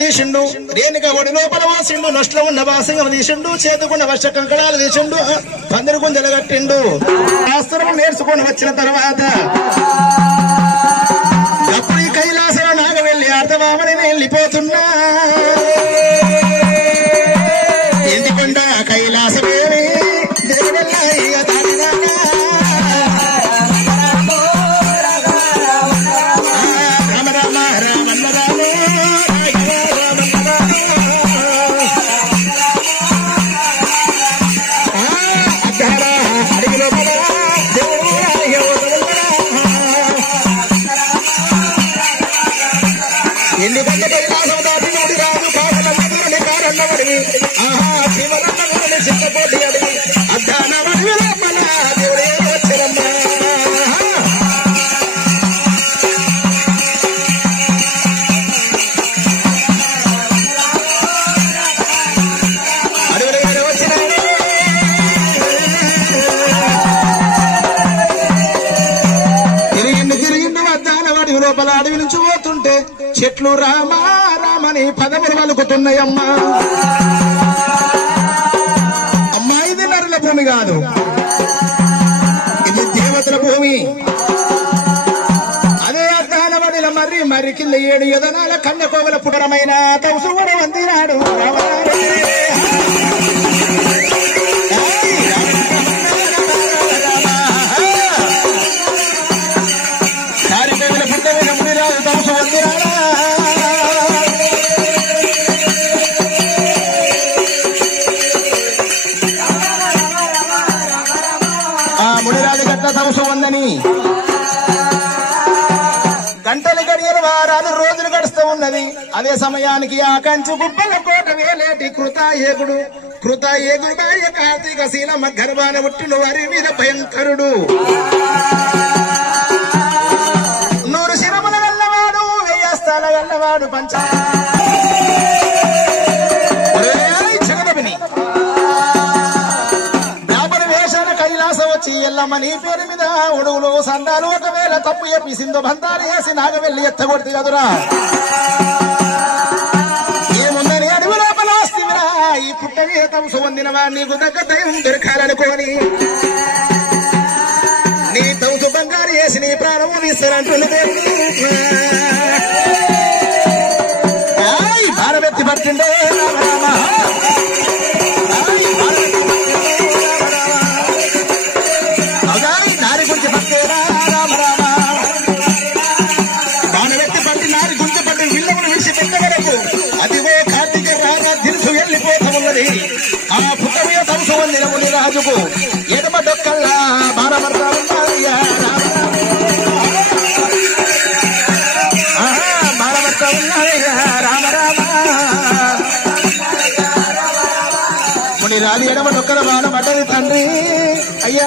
తీసిండు రేణుక ఒడి లోపల వాసిండు నష్టలో ఉన్న వాసంగం తీసిండు చేతుకున్న వర్ష కంకణాలు తీసిండు పందిరి గుంజలు కట్టిండు శాస్త్రం నేర్చుకొని వచ్చిన తర్వాత అప్పుడు ఈ కైలాసంలో నాగ వెళ్ళి అర్థమామని వెళ్ళిపోతున్నా ఎందుకంట కైలాసమేమి ఎందుకంటే కైలాసం దాటి నోడి రాదు కారణి కారణి శివరన్న చిత్తపోటీ అది అధ్యానమని దేవుడే వచ్చరమ్మా అడుగులు వచ్చిన తిరిగిండు అధ్యానవాడి లోపల అడవి నుంచి పోతుంటే చెట్లు రామా రామని పదములు పలుకుతున్నాయమ్మా అమ్మా ఇది నరుల భూమి కాదు ఇది దేవతల భూమి అదే అద్దానబడిన మర్రి కింద 7 యదనాల కన్యకోవల పుటరమైన తౌసు కూడా వందినాడు కారికోవల పుట్టమైన మునిరాజు తౌసు వందినాడు మునిరాజు గట్ల తమసు ఉందని గంటలు గడియలు వారాలు రోజులు గడుస్తూ ఉన్నది అదే సమయానికి ఆ కంచు గుబ్బల కోట వేలేటి కృతాయేగుడు భార్య కార్తీక శీలమ్మ గర్భాన పుట్టిన వారి మీద భయంకరుడు 100 శిరముల గల్లవాడు 1000 స్థాల గల్లవాడు జగదబిని వచ్చి ఎల్లమ్మ నీ పేరు మీద ఉడుగులు సందాలు ఒకవేళ తప్పు చెప్పి సింధు బంధాలు వేసి నాగవెల్లి ఎత్తగొడితే కదురా ఏముందని అడుగు లోపల వస్తేవిరా ఈ పుట్టవే తమసు వందిన వాడు నీకు దగ్గర దయం దొరకాలనుకోని నీ తమసు బంగారు వేసి నీ ప్రాణము తీస్తారంటున్నదే భారమెత్తి పడుతుండే అదిగో కార్తీక రాగా దినుసు వెళ్ళిపోతున్నది ఆ పుట్టమే తమసు వందిన మునిరాజుకు ఎడమ డొక్కల్లా భారమర్త ఉన్నాయ్యా భారమర్త ఉన్నాయ్యా రామ రామ మునిరాజు ఎడమ డొక్కల బాణ పడ్డది తండ్రి అయ్యా